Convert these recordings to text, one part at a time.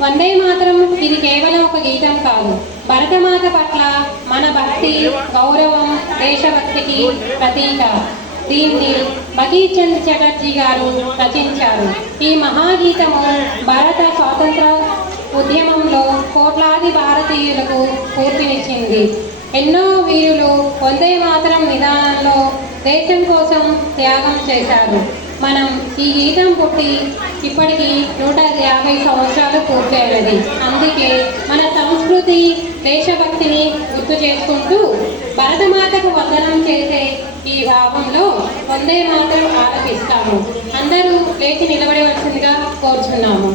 వందే మాతరం ఇది కేవలం ఒక గీతం కాదు, భరతమాత పట్ల మన భక్తి, గౌరవం, దేశభక్తికి ప్రతీక. దీన్ని బగీర్ చంద్ చటర్జీ గారు రచించారు. ఈ మహాగీతము భారత స్వాతంత్ర ఉద్యమంలో కోట్లాది భారతీయులకు స్ఫూర్తినిచ్చింది. ఎన్నో వీరులు వందే మాతరం విధానంలో దేశం కోసం త్యాగం చేశారు. మనం ఈ గీతం పుట్టి ఇప్పటికి 150 సంవత్సరాలు పూర్తయినది. అందుకే మన సంస్కృతి, దేశభక్తిని గుర్తు చేసుకుంటూ భరతమాతకు వందనం చేసే ఈ భావంలో వందే మాతరం ఆలపిస్తాము. అందరూ లేచి నిలబడవలసిందిగా కోరుచున్నాము.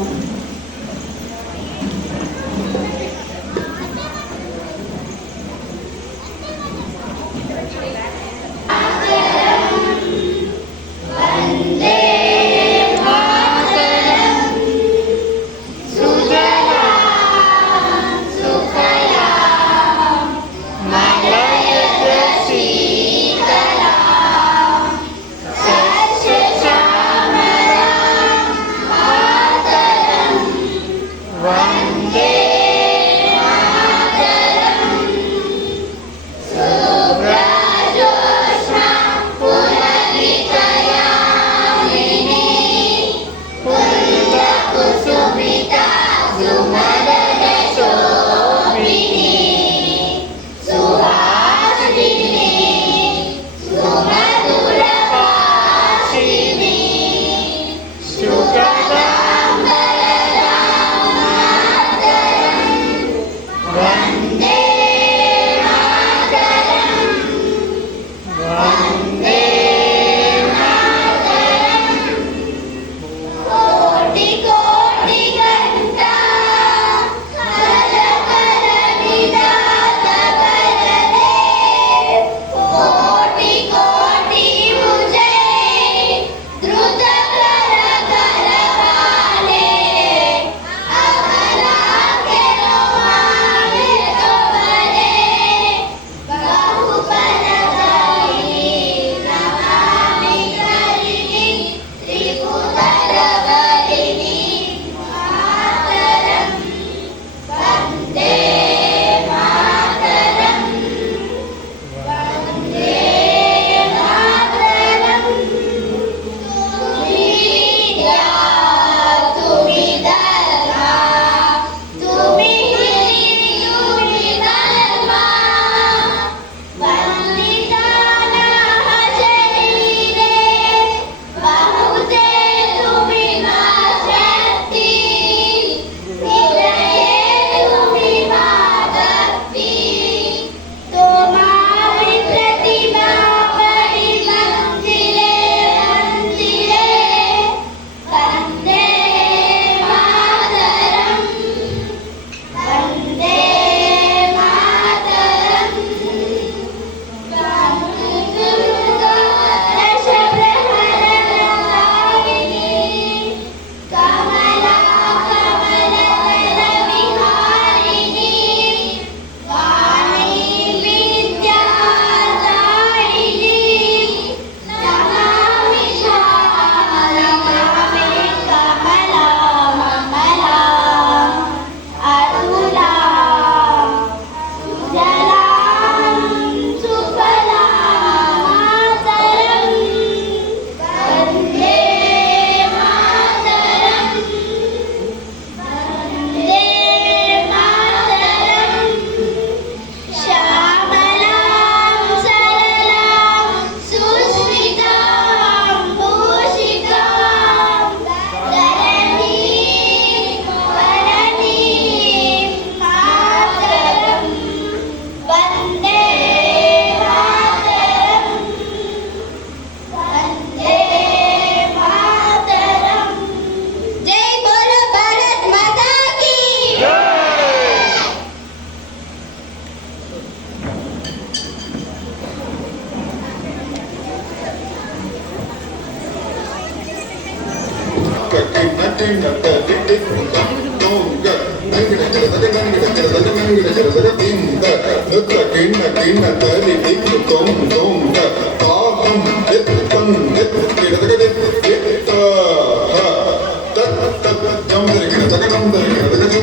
Jam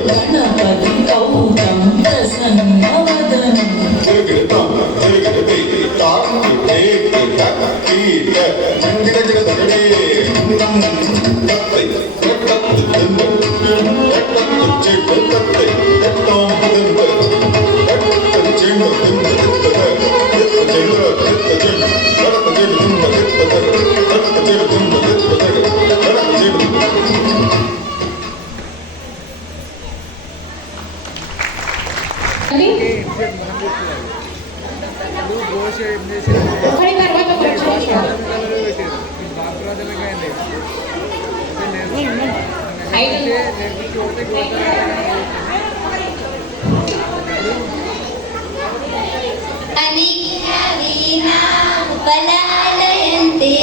గణపతి కౌతం ప్రసన్నవదనం ఒకరి తర్వాత ఉపలాలయంతే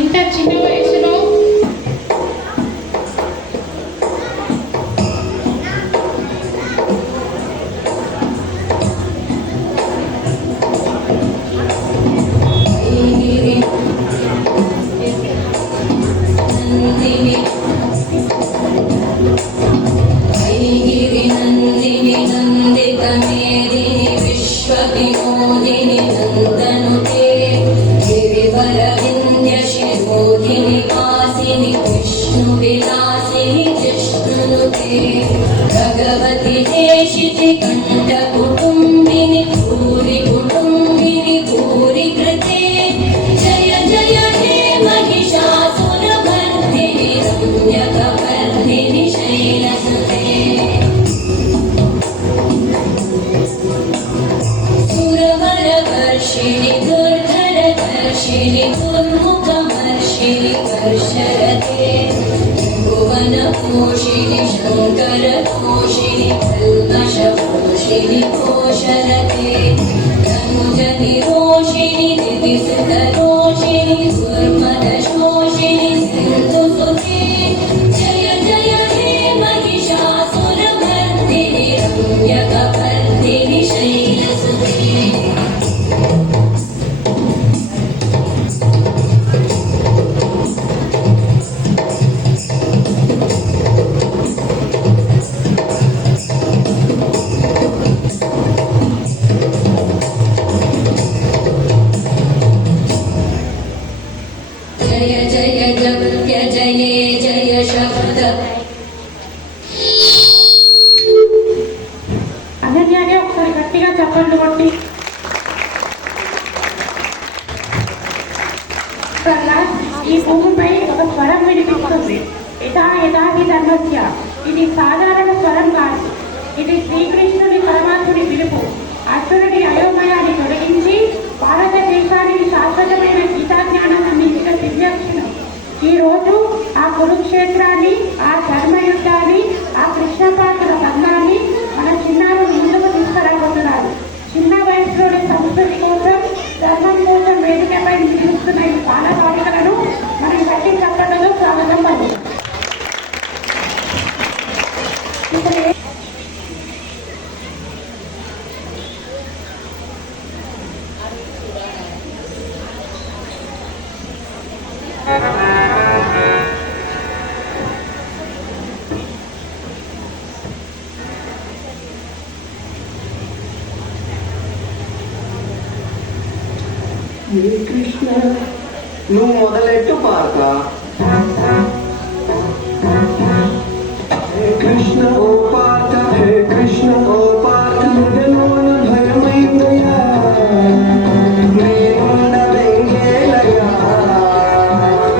ఇంత చిన్న వయసులో विश्वविनोदिनि नन्दनुते गिरिवरविन्द्यशिरोधिनि वासिनि विष्णुविलासिनि जिष्णुनुते भगवति हेशिति कण्ठकुटुम्बिनि भूरि कुटुम्बिनि भूरि कृते जय जय हे महिषासुरमर्दिनि रम्यकवर्धिनि शैलसुते सुरवरवर्षिणि दुर्धरदर्शिनि दुर्मुखमर्षिणि वर्षरते भुवनपोषिणि शङ्करतोषिणि कल्मषपोषिणि कोशरते तनुजनिरोषिणि दिविसुतरोषिणि दुर्मदशोषिणि सिन्धुसुते जय जय हे महिषासुरमर्दिनि रम्यकवर्धिनि शैलसुते जय जय जप्य जये जय शब्द అనన్యానే ఒకసారి గట్టిగా చప్పట్లు కొట్టి ఈ భూమిపై ఒక స్వరం వినిపిస్తుంది. యథా యథాహి ధర్మస్య. ఇది సాధారణ స్వరం కాదు. ఇది శ్రీకృష్ణుని పరమాత్ముని పిలుపు. అర్జునుడి అయోమయాన్ని తొలగించి భారతదేశానికి శాశ్వతమైన గీతాజ్ఞానం అందించిన దివ్యక్షణం. ఈ రోజు ఆ కురుక్షేత్రాన్ని, ఆ ధర్మయుద్ధాన్ని, ఆ కృష్ణ పాత్ర బంధాన్ని మన చిన్నారులు ముందుకు తీసుకురాబోతున్నారు. చిన్న వయసులోని సంస్కృతి కోసం, ధర్మం కోసం వేదికపై నిలుస్తున్న ఈ బాలబాలికలను మనం గట్టి చప్పట్లతో స్వాగతం పలుకుతాం. హే కృష్ణ నువ్వు మొదలెట్టు పార్క. హే కృష్ణ ఓ పార్క, హే కృష్ణ ఓ పార్క, ఎదలోన భయమైందయా నేనుండ వెంగేలయా.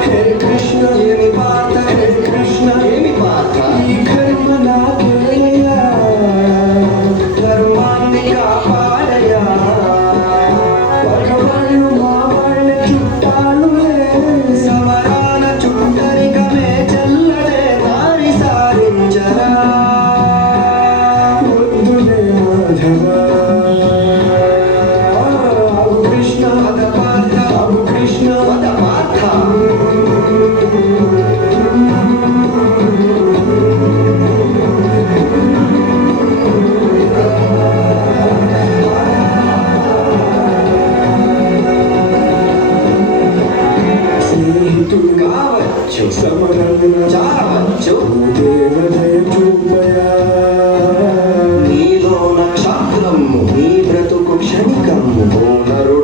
హే కృష్ణ ఏమి పార్క, హే కృష్ణ ఏమి పార్క, ఈ కర్మ నాకేలయా, ధర్మాన్ని కాపాడయా. సమరాన చుట్టరికమే చల్లడే దారి సారించరా. వద్దులే మాధవ అగు కృష్ణ పద పార్థ, అగు కృష్ణ పద పార్థ. స్నేహితులు కావచ్చు, సమరణ చావచ్చు, దేవదయ చూపయా. నీలో నక్షత్రము, నీ బ్రతుకు క్షణికము, ఓ నరుడా